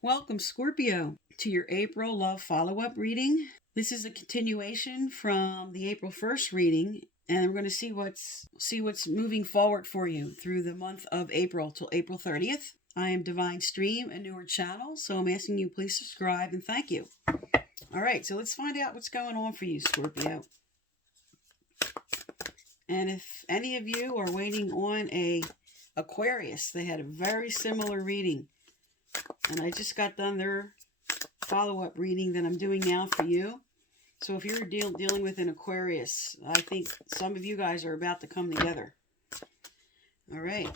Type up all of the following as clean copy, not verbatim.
Welcome, Scorpio, to your April love follow-up reading. This is a continuation from the April 1st reading, and we're going to see what's moving forward for you through the month of April till April 30th. I am Divine Stream, a newer channel, so I'm asking you please subscribe and thank you. All right, so let's find out what's going on for you, Scorpio. And if any of you are waiting on a Aquarius, they had a very similar reading. And I just got done their follow-up reading that I'm doing now for you. So if you're dealing with an Aquarius, I think some of you guys are about to come together. All right.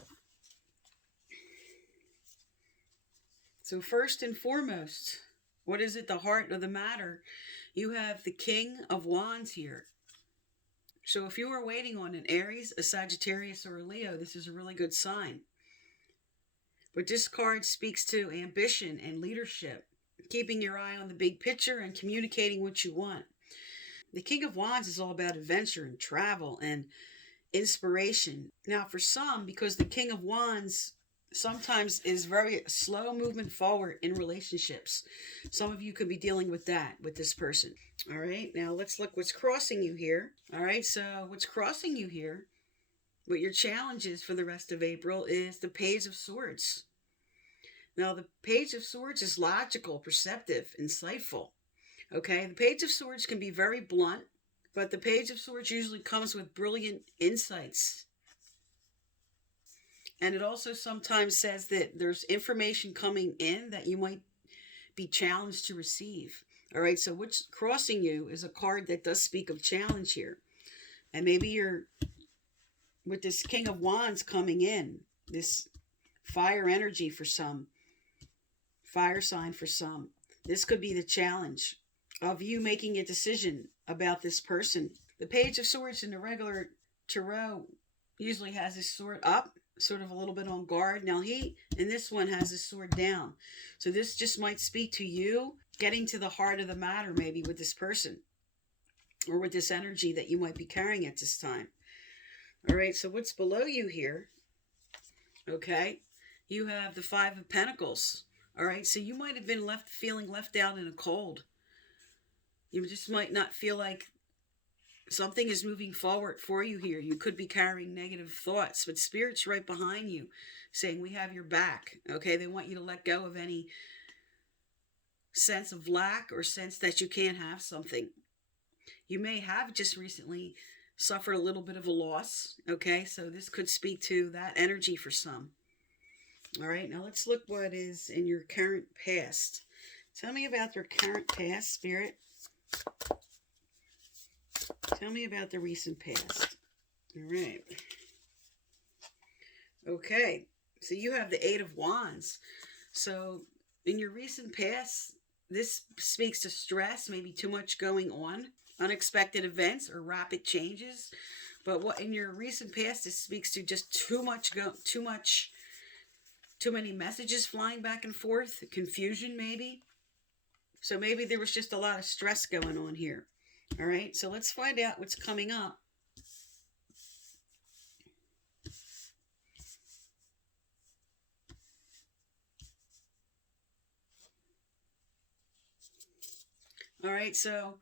So first and foremost, what is at the heart of the matter? You have the King of Wands here. So if you are waiting on an Aries, a Sagittarius, or a Leo, this is a really good sign. But this card speaks to ambition and leadership, keeping your eye on the big picture and communicating what you want. The King of Wands is all about adventure and travel and inspiration. Now, for some, because the King of Wands sometimes is very slow movement forward in relationships. Some of you could be dealing with that with this person. All right, now let's look what's crossing you here. All right, so what's crossing you here, what your challenge is for the rest of April, is the Page of Swords. Now, the Page of Swords is logical, perceptive, insightful. Okay, the Page of Swords can be very blunt, but the Page of Swords usually comes with brilliant insights. And it also sometimes says that there's information coming in that you might be challenged to receive. All right, so what's crossing you is a card that does speak of challenge here. And maybe you're with this King of Wands coming in, this fire energy for some, fire sign for some. This could be the challenge of you making a decision about this person. The Page of Swords in the regular tarot usually has his sword up, sort of a little bit on guard. Now he, in this one, has his sword down. So this just might speak to you getting to the heart of the matter, maybe with this person or with this energy that you might be carrying at this time. All right, so what's below you here? Okay, you have the Five of Pentacles. All right, so you might have been feeling left out in a cold. You just might not feel like something is moving forward for you here. You could be carrying negative thoughts, but Spirit's right behind you saying, we have your back. Okay, they want you to let go of any sense of lack or sense that you can't have something. You may have just recently suffered a little bit of a loss. Okay, so this could speak to that energy for some. All right, now let's look what is in your current past. Tell me about your current past, Spirit. Tell me about the recent past. All right. Okay, so you have the Eight of Wands. So in your recent past, this speaks to stress, maybe too much going on, unexpected events or rapid changes. But what in your recent past, it speaks to just too many messages flying back and forth, confusion maybe. So maybe there was just a lot of stress going on here. All right, so let's find out what's coming up. All right, so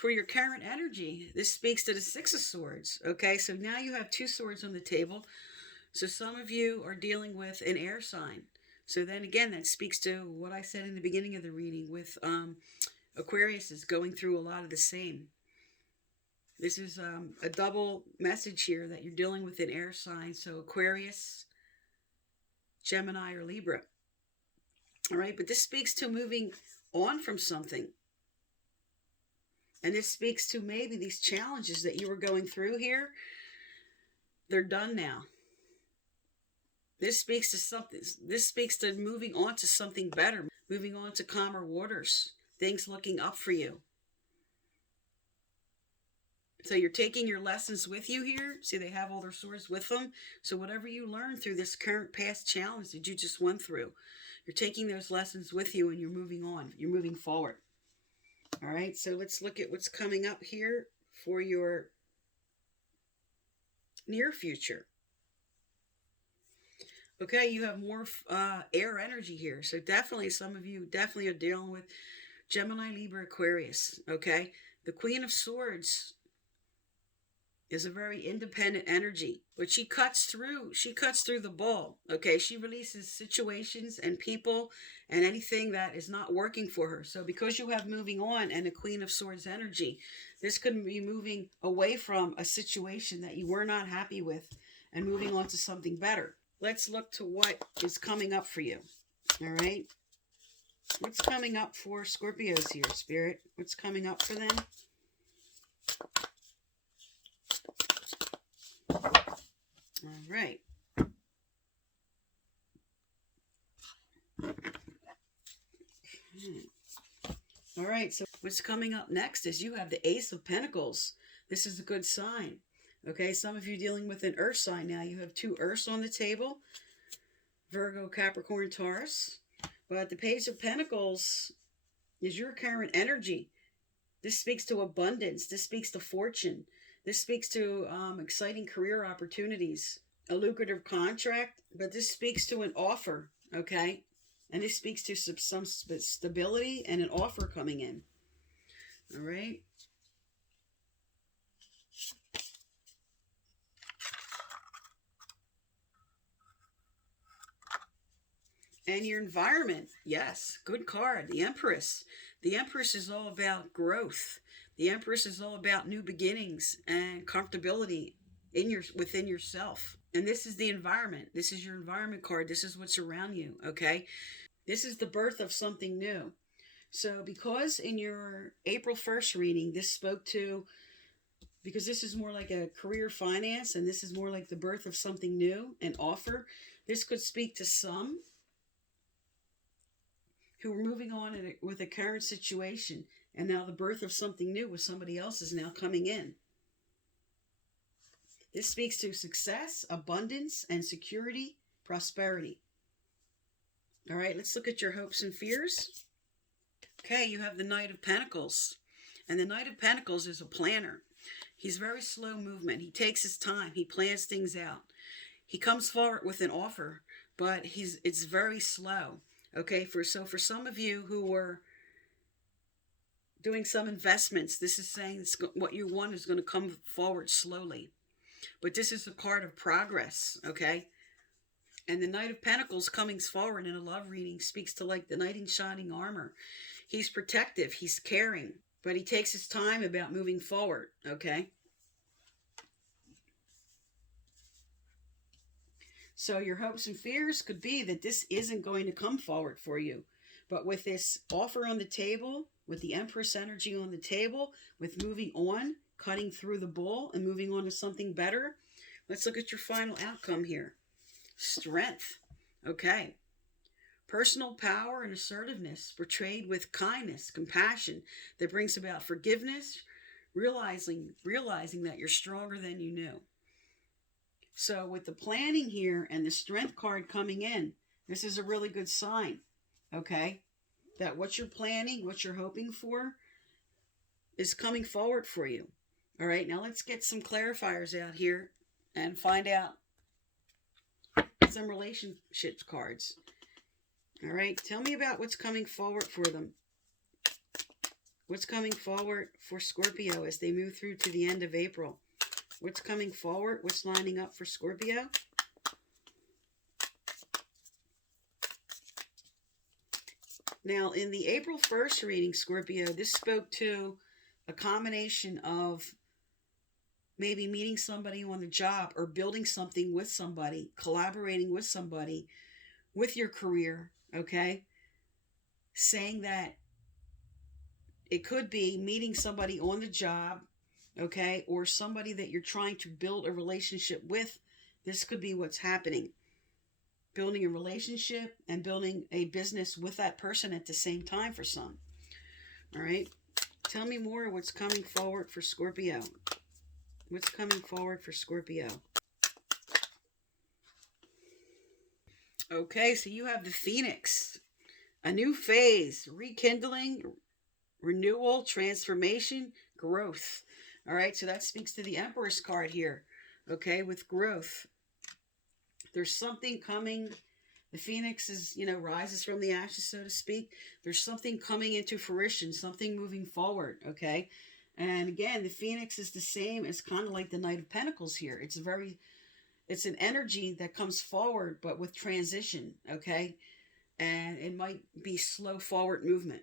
for your current energy, this speaks to the Six of Swords. Okay, so now you have two swords on the table. So some of you are dealing with an air sign. So then again, that speaks to what I said in the beginning of the reading with Aquarius is going through a lot of the same. This is a double message here that you're dealing with an air sign. So Aquarius, Gemini, or Libra. All right, but this speaks to moving on from something. And this speaks to maybe these challenges that you were going through here. They're done now. This speaks to something. This speaks to moving on to something better, moving on to calmer waters, things looking up for you. So you're taking your lessons with you here. See, they have all their swords with them. So whatever you learned through this current past challenge that you just went through, you're taking those lessons with you and you're moving on. You're moving forward. All right, so let's look at what's coming up here for your near future. Okay, you have more air energy here. So definitely, some of you definitely are dealing with Gemini, Libra, Aquarius. Okay, the Queen of Swords is a very independent energy, but she cuts through the ball. Okay, she releases situations and people and anything that is not working for her. So because you have moving on and a Queen of Swords energy, this could be moving away from a situation that you were not happy with and moving on to something better. Let's look to what is coming up for you. All right, what's coming up for Scorpios here, Spirit? What's coming up for them? All right. All right, so what's coming up next is you have the Ace of Pentacles. This is a good sign. Okay, some of you dealing with an earth sign now. You have two earths on the table, Virgo, Capricorn, Taurus. But the Page of Pentacles is your current energy. This speaks to abundance. This speaks to fortune. This speaks to exciting career opportunities, a lucrative contract, but this speaks to an offer, okay? And this speaks to some stability and an offer coming in, all right? And your environment, yes, good card, the Empress. The Empress is all about growth. The Empress is all about new beginnings and comfortability within yourself. And this is the environment. This is your environment card. This is what's around you, okay? This is the birth of something new. So because in your April 1st reading, this spoke to, because this is more like a career finance and this is more like the birth of something new, an offer, this could speak to some who are moving on with a current situation, and now the birth of something new with somebody else is now coming in. This speaks to success, abundance, and security, prosperity. All right, let's look at your hopes and fears. Okay, you have the Knight of Pentacles. And the Knight of Pentacles is a planner. He's very slow movement. He takes his time. He plans things out. He comes forward with an offer, but it's very slow. Okay, for some of you who were doing some investments, this is saying what you want is going to come forward slowly. But this is a card of progress, okay? And the Knight of Pentacles coming forward in a love reading speaks to like the knight in shining armor. He's protective, he's caring, but he takes his time about moving forward, okay? So your hopes and fears could be that this isn't going to come forward for you. But with this offer on the table, with the Empress energy on the table, with moving on, cutting through the bull and moving on to something better, let's look at your final outcome here. Strength. Okay. Personal power and assertiveness portrayed with kindness, compassion that brings about forgiveness, realizing that you're stronger than you knew. So with the planning here and the strength card coming in, this is a really good sign, okay? That what you're planning, what you're hoping for is coming forward for you. All right, now let's get some clarifiers out here and find out some relationships cards. All right, tell me about what's coming forward for them. What's coming forward for Scorpio as they move through to the end of April? What's coming forward? What's lining up for Scorpio? Now, in the April 1st reading, Scorpio, this spoke to a combination of maybe meeting somebody on the job or building something with somebody, collaborating with somebody with your career, okay? Saying that it could be meeting somebody on the job, okay, or somebody that you're trying to build a relationship with. This could be what's happening. Building a relationship and building a business with that person at the same time for some. All right. Tell me more what's coming forward for Scorpio. What's coming forward for Scorpio? Okay, so you have the Phoenix. A new phase, rekindling, renewal, transformation, growth. All right, so that speaks to the Empress card here, okay, with growth. There's something coming. The phoenix is, rises from the ashes, so to speak. There's something coming into fruition, something moving forward, okay? And again, the phoenix is the same as kind of like the Knight of Pentacles here. It's an energy that comes forward, but with transition, okay? And it might be slow forward movement.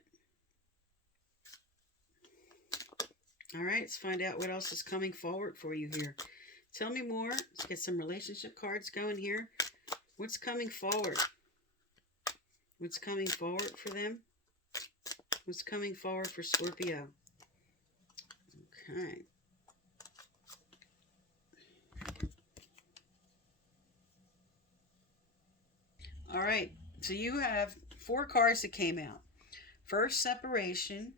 All right, let's find out what else is coming forward for you here. Tell me more. Let's get some relationship cards going here. What's coming forward? What's coming forward for them? What's coming forward for Scorpio? Okay. All right. So you have 4 cards that came out. First, separation.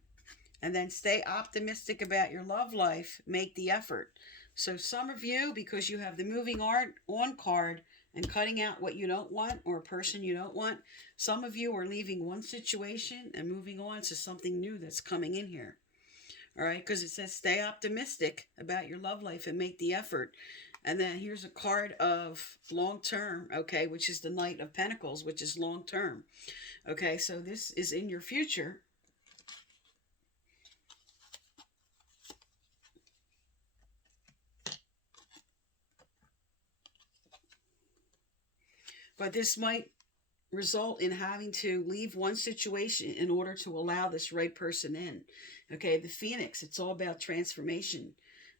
And then stay optimistic about your love life. Make the effort. So some of you, because you have the moving on card and cutting out what you don't want or a person you don't want, some of you are leaving one situation and moving on to something new that's coming in here. All right, because it says stay optimistic about your love life and make the effort. And then here's a card of long term, okay, which is the Knight of Pentacles, which is long term. Okay, so this is in your future. But this might result in having to leave one situation in order to allow this right person in. Okay, the Phoenix, it's all about transformation.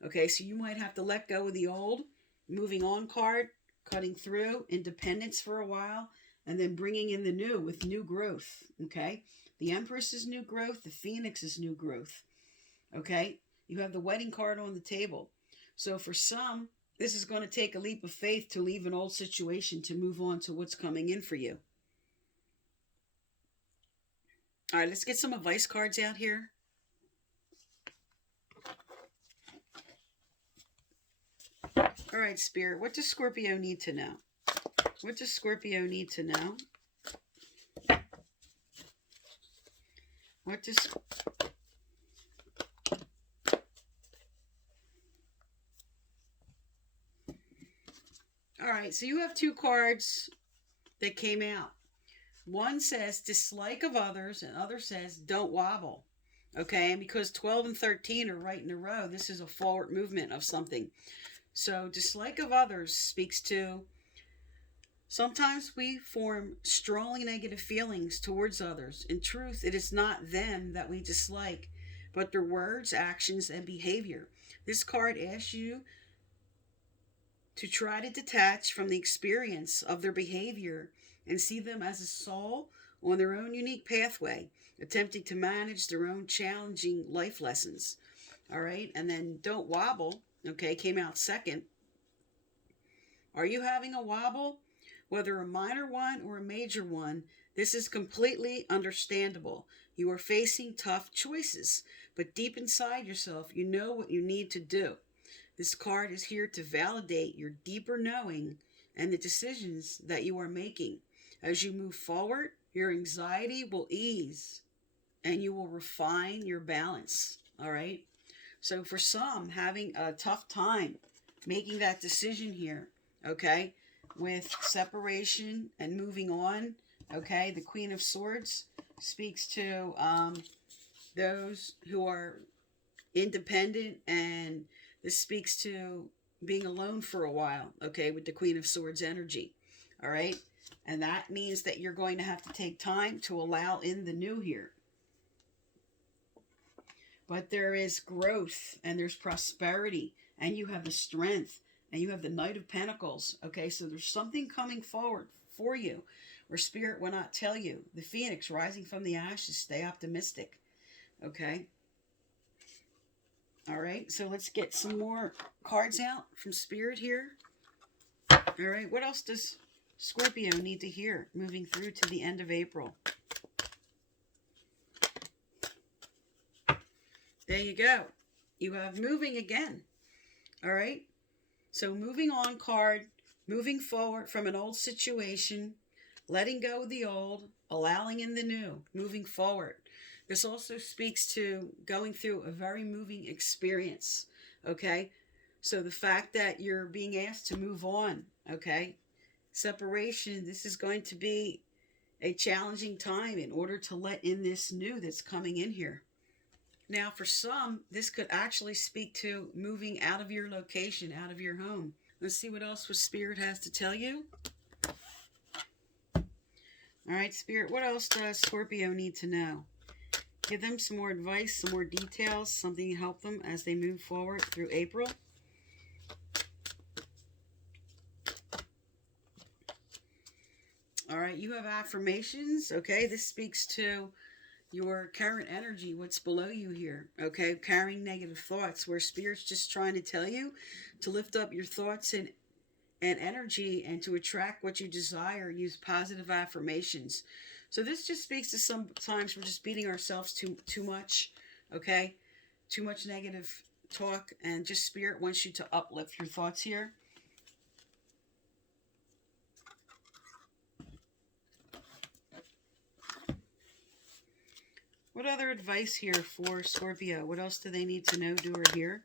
Okay, so you might have to let go of the old, moving on card, cutting through, independence for a while, and then bringing in the new with new growth. Okay, the Empress is new growth, the Phoenix is new growth. Okay, you have the wedding card on the table. So for some, this is going to take a leap of faith to leave an old situation to move on to what's coming in for you. All right, let's get some advice cards out here. All right, Spirit, what does Scorpio need to know? What does Scorpio need to know? What does... All right, so you have 2 cards that came out. One says dislike of others, and other says don't wobble. Okay, and because 12 and 13 are right in a row, this is a forward movement of something. So dislike of others speaks to sometimes we form strongly negative feelings towards others. In truth, it is not them that we dislike, but their words, actions, and behavior. This card asks you to try to detach from the experience of their behavior and see them as a soul on their own unique pathway, attempting to manage their own challenging life lessons. All right, and then don't wobble, okay, came out second. Are you having a wobble? Whether a minor one or a major one, this is completely understandable. You are facing tough choices, but deep inside yourself, you know what you need to do. This card is here to validate your deeper knowing and the decisions that you are making. As you move forward, your anxiety will ease and you will refine your balance. All right. So for some, having a tough time making that decision here, okay, with separation and moving on, okay, the Queen of Swords speaks to those who are independent, and this speaks to being alone for a while, okay, with the Queen of Swords energy, all right? And that means that you're going to have to take time to allow in the new here. But there is growth and there's prosperity and you have the strength and you have the Knight of Pentacles, okay? So there's something coming forward for you where Spirit will not tell you. The Phoenix rising from the ashes, stay optimistic, okay? All right, so let's get some more cards out from Spirit here. All right, what else does Scorpio need to hear moving through to the end of April? There you go. You have moving again. All right, so moving on card, moving forward from an old situation, letting go of the old, allowing in the new, moving forward. This also speaks to going through a very moving experience, okay? So the fact that you're being asked to move on, okay, separation. This is going to be a challenging time in order to let in this new that's coming in here. Now, for some, this could actually speak to moving out of your location, out of your home. Let's see what else Spirit has to tell you. All right, Spirit, what else does Scorpio need to know? Give them some more advice, some more details, something to help them as they move forward through April. All right, you have affirmations, okay? This speaks to your current energy, what's below you here, okay? Carrying negative thoughts, where Spirit's just trying to tell you to lift up your thoughts and energy, and to attract what you desire, use positive affirmations. So this just speaks to sometimes we're just beating ourselves too much, okay? Too much negative talk, and just Spirit wants you to uplift your thoughts here. What other advice here for Scorpio? What else do they need to know, do, or hear?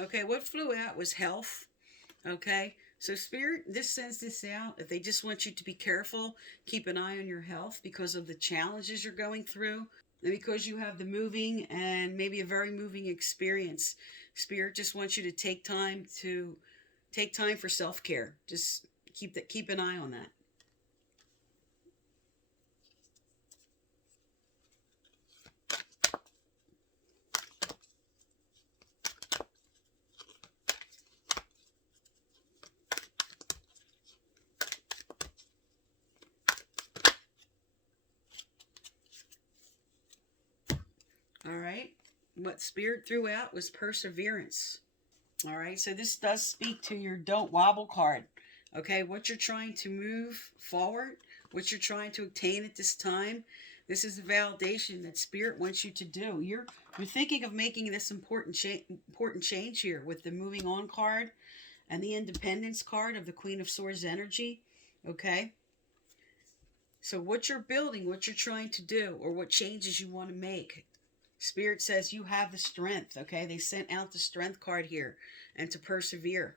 Okay, what flew out was health. Okay, so Spirit, this sends this out. If they just want you to be careful, keep an eye on your health because of the challenges you're going through, and because you have the moving and maybe a very moving experience. Spirit just wants you to take time for self-care. Just keep an eye on that. All right. What Spirit threw out was perseverance. All right. So this does speak to your don't wobble card. Okay. What you're trying to move forward, what you're trying to obtain at this time. This is a validation that Spirit wants you to do. You're thinking of making this important change here with the moving on card and the independence card of the Queen of Swords energy. Okay. So what you're building, what you're trying to do, or what changes you want to make, Spirit says you have the strength, okay? They sent out the strength card here, and to persevere.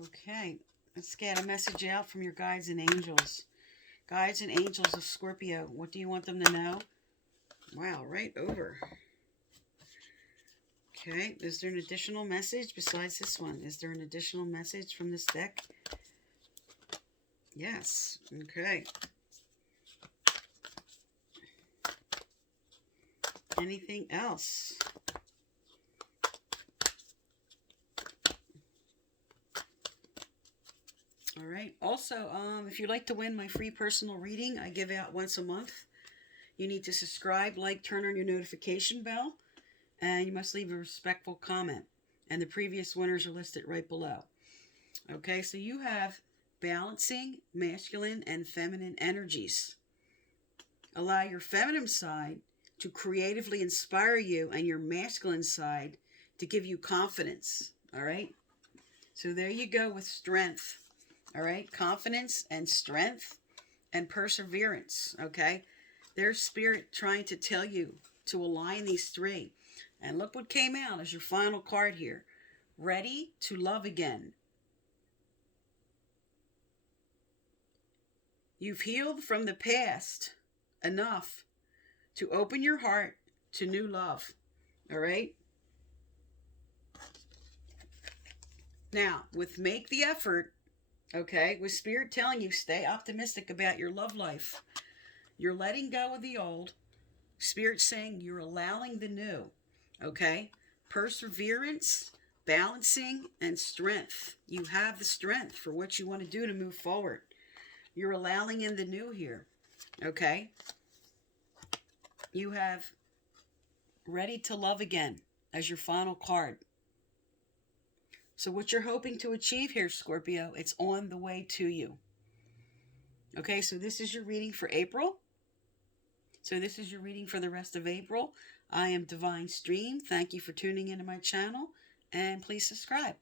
Okay, let's get a message out from your guides and angels. Guides and angels of Scorpio, what do you want them to know? Wow, right over. Okay, is there an additional message besides this one? Is there an additional message from this deck? Yes. Okay. Anything else? All right. Also, if you'd like to win my free personal reading, I give out once a month. You need to subscribe, like, turn on your notification bell, and you must leave a respectful comment. And the previous winners are listed right below. Okay, so you have balancing masculine and feminine energies. Allow your feminine side to creatively inspire you and your masculine side to give you confidence. All right. So there you go with strength. All right. Confidence and strength and perseverance. Okay. There's Spirit trying to tell you to align these three. And look what came out as your final card here. Ready to love again. You've healed from the past enough to open your heart to new love. All right? Now, with make the effort, okay, with Spirit telling you stay optimistic about your love life. You're letting go of the old. Spirit saying you're allowing the new. Okay? Perseverance, balancing, and strength. You have the strength for what you want to do to move forward. You're allowing in the new here, okay? You have ready to love again as your final card. So what you're hoping to achieve here, Scorpio, it's on the way to you. Okay, so this is your reading for April. So this is your reading for the rest of April. I am Divine Stream. Thank you for tuning into my channel, and please subscribe.